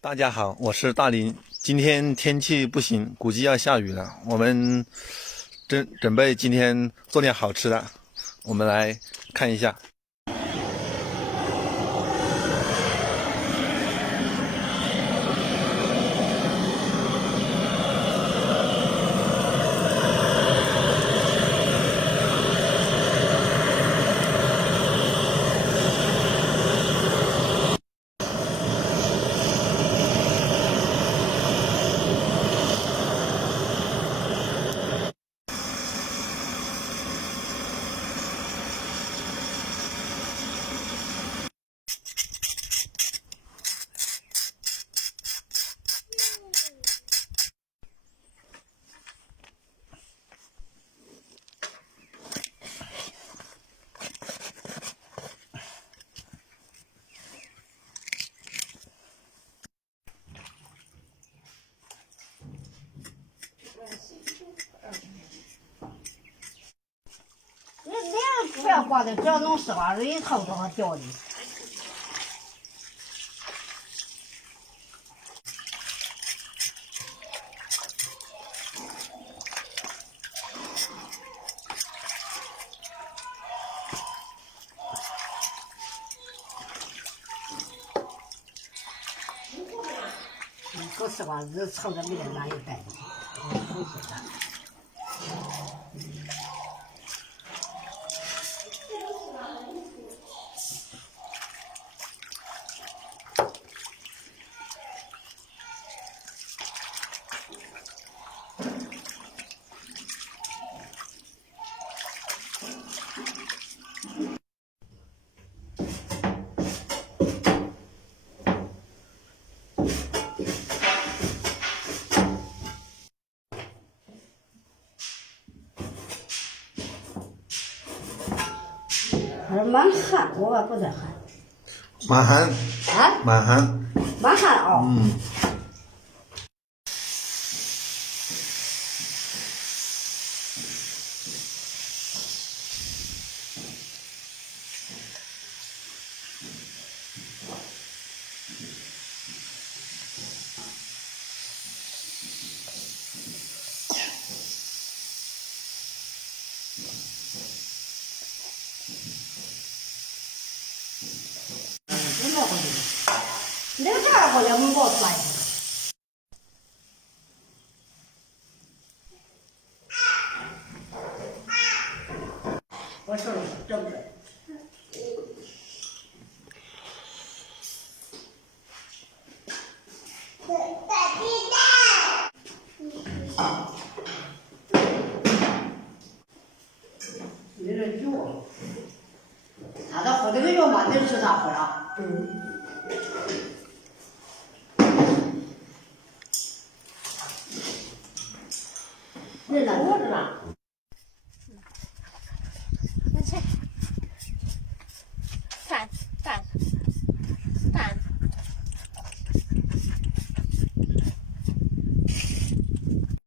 大家好，我是大林。今天天气不行，估计要下雨了。我们准备今天做点好吃的，我们来看一下。不要挂的，只要弄丝瓜蕊，它都好掉的。做丝瓜子凑着没得哪一带的，不是的。他说蛮旱，我还不在旱。蛮寒啊？蛮寒。蛮旱啊。那个啥好像没冒出来。我手整不着。有点油，他都喝这个药嘛，你吃啥喝了？那我知道。